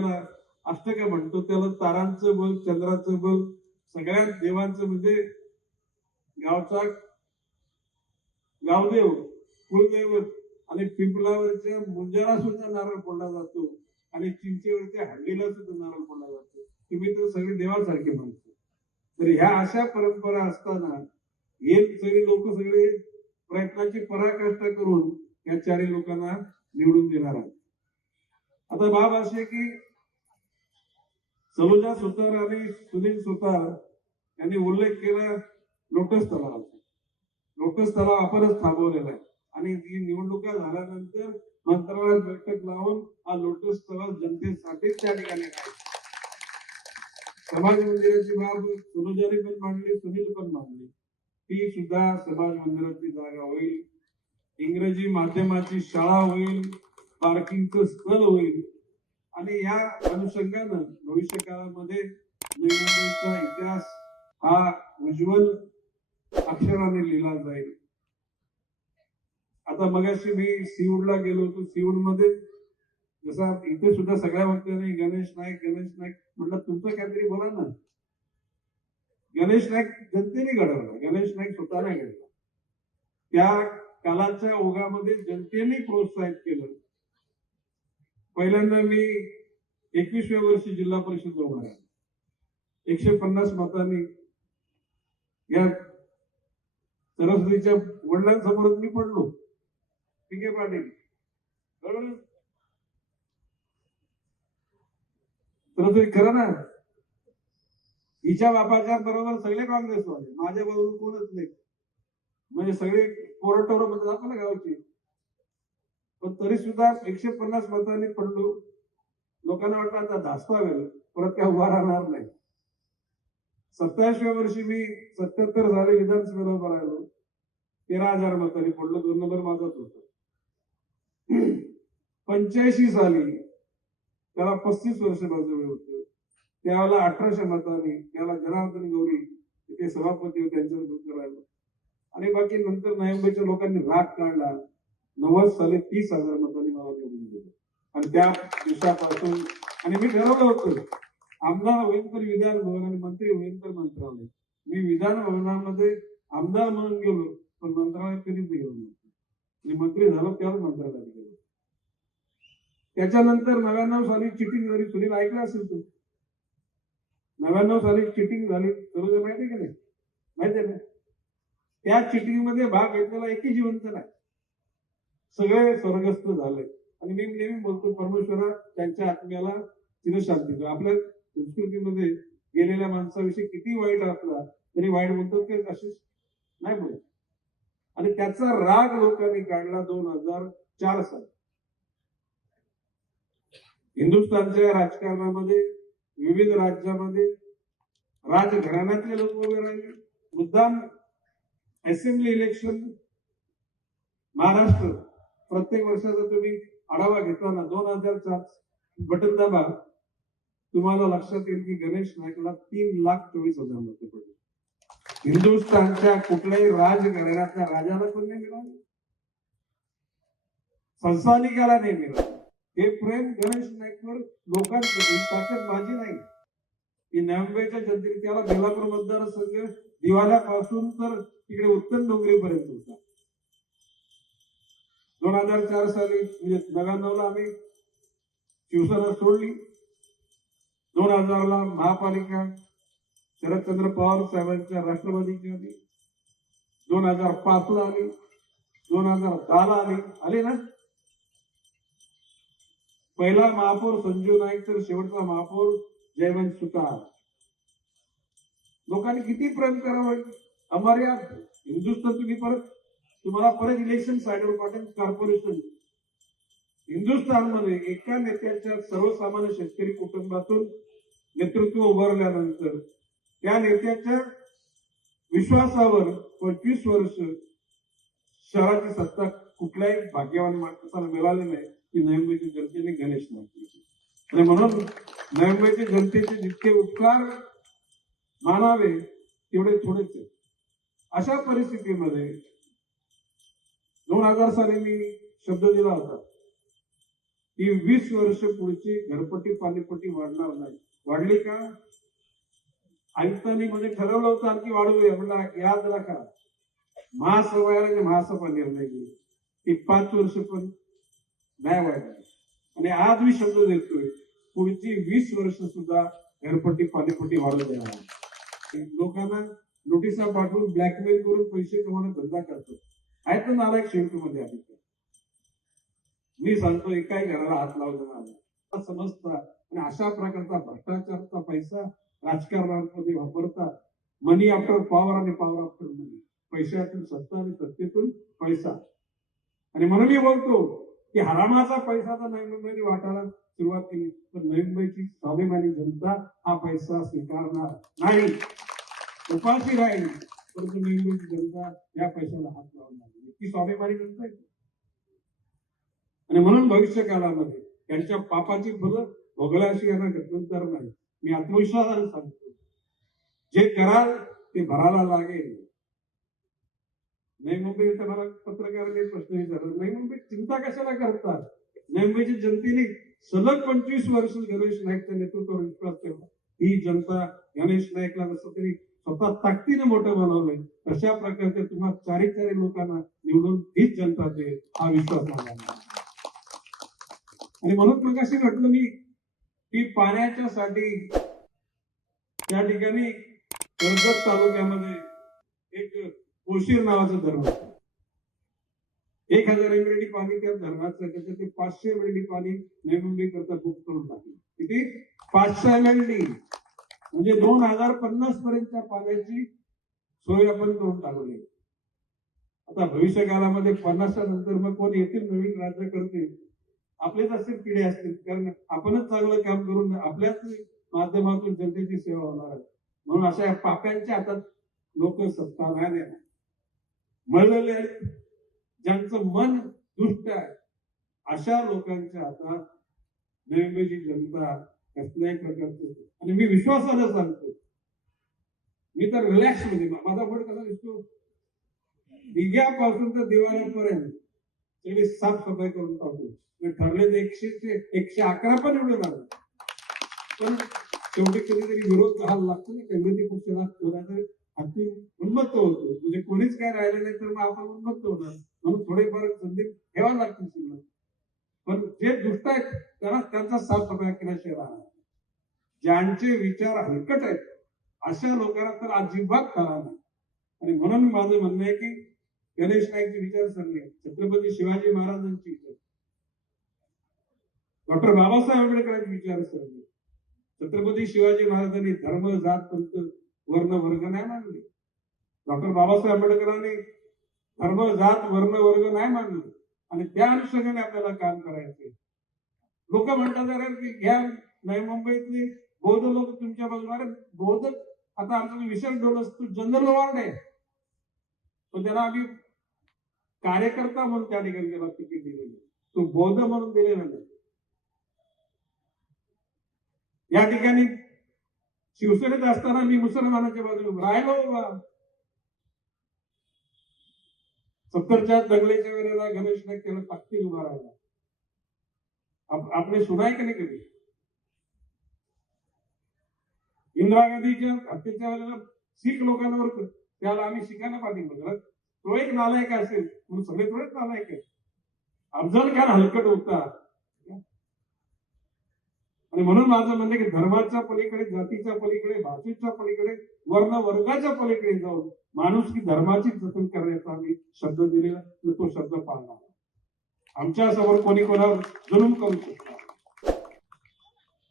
देवाला अष्टक म्हणतो, त्याला तारांचं बल, चंद्राचं बल, सगळ्या देवांचं म्हणजे गावचा गावदेव, कुलदैवत आणि पिंपलावरच्या मुंजाला सुद्धा नारळ फोडला जातो आणि चिंचेवरच्या हंडीला सुद्धा नारळ फोडला जातो. तुम्ही तर सगळे देवासारखे म्हणतो. तर ह्या अशा परंपरा असताना हे सगळे लोक सगळे प्रयत्नाची पराकाष्ठा करून या चारही लोकांना निवडून देणार आहेत. आता बाब असे की सलोजा सुतार आणि सुनील सुतार यांनी उल्लेख केला लोटस तलावाचा. लोटस तलाव आपणच थांबवलेला आहे आणि ही निवडणुका झाल्यानंतर मंत्रालयात बैठक लावून हा लोटस तलाव जनतेसाठी त्या ठिकाणी आहे. समाज मंदिराची बाब सलोजाने पण मांडली, सुनील पण मांडली. ती सुद्धा समाज मंदिराची जागा होईल, इंग्रजी माध्यमाची शाळा होईल, पार्किंगचं स्थळ होईल आणि या अनुषंगानं भविष्य काळामध्ये नवी मुंबईचा इतिहास हा उज्ज्वल अक्षराने लिहिला जाईल. आता मगाशी मी सीवूडला गेलो होतो. सीवूड मध्ये जसा इथे सुद्धा सगळ्या वक्त्यांनी गणेश नाईक म्हटलं, तुमचं काहीतरी बोला ना. गणेश नाईक जनतेने घडवला, गणेश नाईक स्वतःने घडला. त्या कालाच्या ओघामध्ये जनतेने प्रोत्साहित केलं. पहिल्यांदा मी 21व्या वर्षी जिल्हा परिषद उभा राहिलो. 150 मतांनी या सरस्वतीच्या वडिलांसमोर मी पडलो. पिके पाटील बरोबर. सरस्वती खरं ना, हिच्या बापाच्या बरोबर सगळे काँग्रेसवाले, माझ्या बरोबर कोणच नाही. म्हणजे सगळे कोरटोर म्हणतात आपल्या गावची. पण तरी सुद्धा 150 मतांनी पडलो. लोकांना वाटलं आता धास्तावेल, परत काय उभा राहणार नाही. 27व्या वर्षी मी 77 साली विधानसभेला उभा राहिलो. 13,000 मतांनी पडलो. 2 नंबर माझाच होता. 85 साली त्याला 35 वर्ष माझं वय होतं. त्यावेळेला 1800 मतांनी त्याला जनार्दन गौरी ते सभापती होते, त्यांच्यावर राहिलो. आणि बाकी नंतर नवी लोकांनी राग काढला. 90 साली 30,000 मतांनी मला निवडून दिलं. आणि त्या दिवसापासून आणि मी ठरवलं होतं, आमदार होईल तर विधान भवन आणि मंत्री होईल तर मंत्रालय. मी विधान भवनामध्ये आमदार म्हणून गेलो, पण मंत्रालयात कधीच गेलो नव्हतो. आणि मंत्री झालो त्यावेळेस मंत्रालयात गेलो. त्याच्यानंतर 99 साली चिटिंग झाली. सुनील ऐकलं असेल तू. 99 साली चिटिंग झाली. सर्व माहिती आहे की नाही? माहिती आहे ना. त्या चिटिंग मध्ये भाग घेतलेला एकही जिवंत नाही. सगळे स्वर्गस्थ झाले. आणि मी नेहमी बोलतो, परमेश्वरा त्यांच्या आत्म्याला चिरशांती दे. आपल्या संस्कृतीमध्ये गेलेल्या माणसाविषयी किती वाईट असला तरी वाईट बोलतात की अशीच नाही बोलत. आणि त्याचा राग लोकांनी काढला 2004 साली. हिंदुस्थानच्या राजकारणामध्ये विविध राज्यामध्ये राजघराण्यातले लोक उभे राहिले. मुद्दाम असेंब्ली इलेक्शन महाराष्ट्र प्रत्येक वर्षाचा तुम्ही आढावा घेताना 2004 बटन दाबा, तुम्हाला लक्षात येईल की गणेश नाईकला 3,24,000 मतं पडली. हिंदुस्थानच्या कुठल्याही राजघराण्यातल्या राजाला पण नाही मिळालं, संस्थानिकाला नाही मिळालं. हे प्रेम गणेश नाईकवर लोकांचं, ताकद माझी नाही. की नवी जनतेने त्याला बेलापूर मतदारसंघ दिवाल्यापासून तर तिकडे उत्तर डोंगरीपर्यंत होता. 2004 साली म्हणजे 99ला आम्ही शिवसेना सोडली. 2000ला महापालिका शरदचंद्र पवार साहेबांच्या राष्ट्रवादीची आली. 2005ला आली. 2010ला आली ना. पहिला महापौर संजू नाईक तर शेवटचा महापौर जयवंत सुतार. लोकांनी किती प्रेम करावं. अमर्याद हिंदुस्थान. तुम्हाला परत इलेक्शन साईडवर पाठवून कॉर्पोरेशन. हिंदुस्थानमध्ये एका नेत्याच्या सर्वसामान्य शेतकरी कुटुंबातून नेतृत्व उभारल्यानंतर त्या नेत्याच्या विश्वासावर 25 वर्ष शहराची सत्ता कुठल्याही भाग्यवान माणसाला मिळाली नाही की नवी मुंबईच्या जनतेने गणेश नाईक. आणि म्हणून नवी मुंबईच्या जनतेचे जितके उपकार मानावे तेवढे थोडेच. अशा परिस्थितीमध्ये 2000 साली मी शब्द दिला होता ही 20 वर्ष पुढची घरपट्टी पाणीपट्टी वाढणार नाही. वाढली का? आयुक्तांनी मध्ये ठरवलं होतं आणखी वाढवूया, म्हणलं याद राखा महासभा महासभा निर्णय घेईल ती 5 वर्ष पण नाही वाढणार. आणि आज मी शब्द देतोय पुढची 20 वर्ष सुद्धा घरपट्टी पाणीपट्टी वाढवून देणार. लोकांना नोटिसा पाठवून ब्लॅकमेल करून पैसे कमवण्याचा धंदा करतो. आहेत ना नालायक शेवटमध्ये आधी. मी सांगतो एकाही घराला हात लावला नाही समजता. आणि अशा प्रकारचा भ्रष्टाचारचा पैसा राजकारणामध्ये वापरतात. मनी आफ्टर पॉवर आणि पॉवर आफ्टर मनी. पैशातून सत्ता आणि सत्तेतून पैसा. आणि म्हणून मी बोलतो की हरामाचा पैसा तर नवी मुंबईने वाटायला सुरुवात केली, तर नवी मुंबईची स्वाभिमानी जनता हा पैसा स्वीकारणार नाही. उपाशी राहील, परंतु नवी मुंबईची जनता या पैशाला हात लावणार नाही. इतकी स्वाभिमानी जनता आहे. आणि म्हणून भविष्य काळामध्ये त्यांच्या पापाची फलं भोगल्याशी यांना गत्यंतर नाही. मी आत्मविश्वासाने सांगतो जे कराल ते भरायला लागेल. नवी मुंबईच्या मला पत्रकारांनी प्रश्न विचारला, नवी मुंबई चिंता कशाला करतात? नवी मुंबईच्या जनतेने सलग 25 वर्ष गणेश नाईकच्या नेतृत्वावर विश्वास ठेवला. ही जनता गणेश नाईकला जसं तरी स्वतः ताकदीने मोठं बनवलंय, तशा प्रकारच्या तुम्हाला चारी लोकांना निवडून हीच जनता दे हा विश्वास मला. आणि म्हणून मगाशी म्हटलं मी की पाण्याच्या साठी त्या ठिकाणी कर्जत तालुक्यामध्ये एक कोशीर नावाचं धरण होतं. 1000 MLD पाणी त्या धरणाचं, त्याच्यात ते 500 MLD पाणी नवी मुंबई करता बुक करून टाकलं. किती? 500 MLD. म्हणजे 2050 पर्यंतच्या पाण्याची सोय आपण करून टाकली. आता भविष्य काळामध्ये 50च्या नंतर मग कोण येतील नवीन राज्य करतील, आपलेच असतील पिढे असतील, कारण आपणच चांगलं काम करून आपल्याच माध्यमातून जनतेची सेवा होणार आहे. म्हणून अशा या पाप्यांच्या हातात लोक सत्ता नाही देणार. मळलेले ज्यांचं मन दुष्ट आहे अशा लोकांच्या हातात नवी मुंबईची जनता कसल्याही प्रकारचं. आणि मी विश्वासाने सांगतो, मी तर रिलॅक्स मध्ये, माझा मूड कसा दिसतो, दिग्यापासून तर दिवाळीपर्यंत सगळी साफसफाई करून टाकतो. ठरले तर 111 पण निवडून आलं. पण शेवटी कधीतरी विरोध हा लागतो ना, कधी पक्षाला हाती उन्मत्त होतो. म्हणजे कोणीच काय राहिलं नाही तर मग आपण उन्मत्त होणार. म्हणून थोडेफार संधी ठेवायला लागतील शिल्लक. पण जे दुष्ट आहेत त्यांना त्यांचा साफसफाई केल्याशिवाय राहणार. ज्यांचे विचार हलकट आहेत अशा लोकांना तर अजिबात करा नाही. आणि म्हणून माझं म्हणणं आहे की गणेश नाईकची विचारसरणी छत्रपती शिवाजी महाराजांची, डॉक्टर बाबासाहेब आंबेडकरांची विचारसरणी. छत्रपती शिवाजी महाराजांनी धर्म जात पंथ वर्ण वर्ग नाही मानले. डॉक्टर बाबासाहेब आंबेडकरांनी धर्म जात वर्ण वर्ग नाही मानले. आणि त्या अनुषंगाने आपल्याला काम करायचे. लोक म्हणतात की घ्या नवी मुंबईतले बौद्ध लोक तुमच्या बाजूला. बौद्ध आता आमचा विशाल डोल असतो जनरल वॉर्ड आहे, पण त्याला आम्ही कार्यकर्ता म्हणून त्या ठिकाणी त्याला तिकीट दिलेलं, तो बौद्ध म्हणून दिलेला नाही. या ठिकाणी शिवसेनेत असताना मी मुसलमानाच्या बाजूने राहिलो. 70च्या दंगलीच्या वेळेला गणेश नाईक त्याला ताकदीने उभा राहिला. आपले सुनाय का नाही कधी? इंदिरा गांधीच्या हत्येच्या वेळेला शीख लोकांवर त्याला आम्ही शिकायला पाठिंबा. तो एक नालायक असेल म्हणून सगळे थोडेच नालायक आहे. अफजल खान हलकट होता. आणि म्हणून माझं म्हणणं की धर्माच्या पलीकडे, जातीच्या पलीकडे, भाषेच्या पलीकडे, वर्ण वर्गाच्या पलीकडे जाऊन माणुसकी धर्माची जतन करण्याचा आम्ही शब्द दिलेला, तो शब्द पाळणार. आमच्या समोर कोणी कोणावर जुलूम करू शकणार.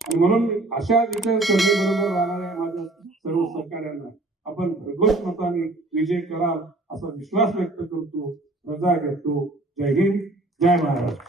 आणि म्हणून अशा विचारसरणीबरोबर राहणाऱ्या माझ्या सर्व सहकाऱ्यांना आपण भरघोस मताने विजय कराल असा विश्वास व्यक्त करतो. रजा घेतो. जय हिंद, जय महाराष्ट्र.